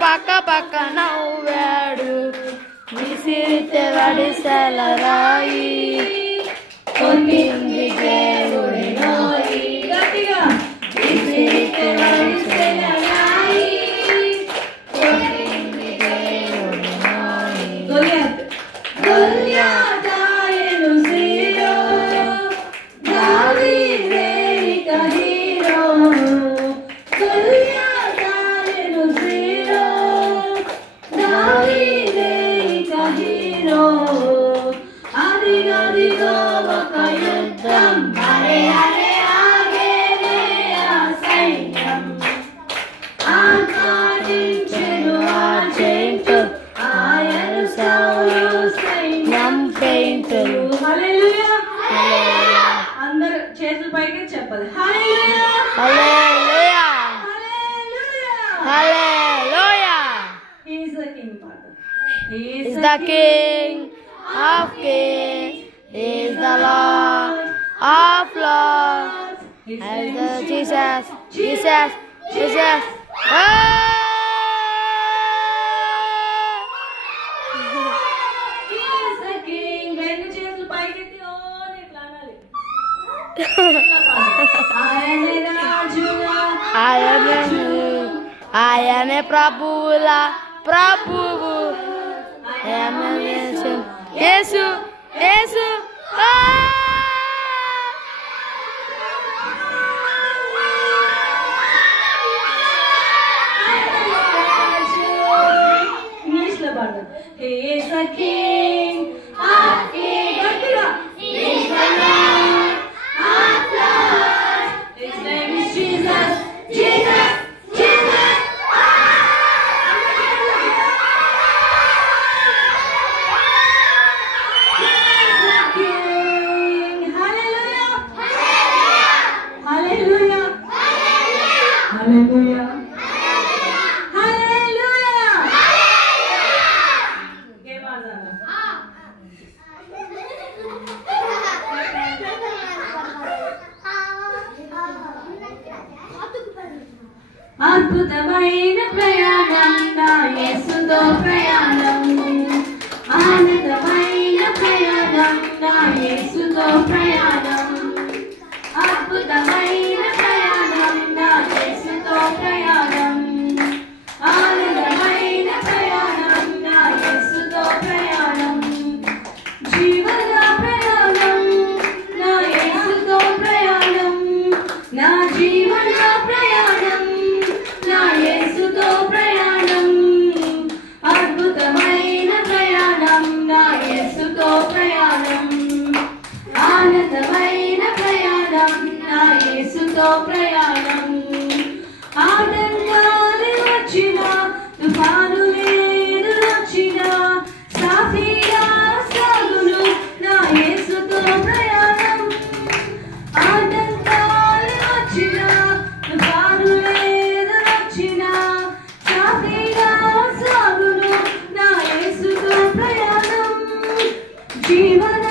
పక్క పక్క నవ్వాడు విసిరితే వడిసెల రాయి కొట్టింది దేవుడి నోయి గట్టిగా విసిరితే వడిసెల రాయి కొట్టింది దేవుడి నోయి గొల్యాత ఎలుసిరో దావీదే ఇక హీరో గొల్యాత ఎలుసిరో దావీదే ఇక హీరో అదిగదిగో ఒక యుద్ధం అరే అరే ఆగేనే ఆ సైన్యం ఆకాశించెను ఆ చెంటు ఆయను సైన్యం పెయింటులు హల్లెలూయా అందరూ చేతులు పైకి చెప్పాలి hallelujah hallelujah hallelujah he is the king father he is the king of kings, he is the Lord of lords, he is the Jesus, Jesus, Jesus. He is the king. రెండు చేతులు పైకెత్తి ఓని ఇట్లా అనాలి. ఆయనే రాజుగా ఆయనే ప్రభువులా ప్రభువు యేసు యేసు ఇంగ్లీష్లో పాడు he is the king of kings గట్టిగా he is the lord of lords his name is Jesus Jesus Hallelujah. Hallelujah. అద్భుతమైన ప్రయాణం నా యేసుతో ప్రయాణం ఆనందమైన ప్రయాణం నా యేసుతో ప్రయాణం అద్భుతమైన ప్రయాణం నా యేసుతో ప్రయాణం ఆనందమైన ప్రయాణం నా యేసుతో ప్రయాణం జీవన ప్రయాణం నా యేసుతో ప్రయాణం నా జీవన ప్రయాణం నా యేసుతో ప్రయాణం అద్భుతమైన ప్రయాణం నా యేసుతో ప్రయాణం ఆనందమైన ప్రయాణం నా యేసుతో ప్రయాణం ఆనందాలు వచ్చిన తుఫానులే ఎదురొచ్చిన సాఫీగా సాగును నా యేసుతో ప్రయాణం ఆనందాలు వచ్చిన తుఫానులే ఎదురొచ్చిన సాఫీగా సాగును నా యేసుతో ప్రయాణం జీవన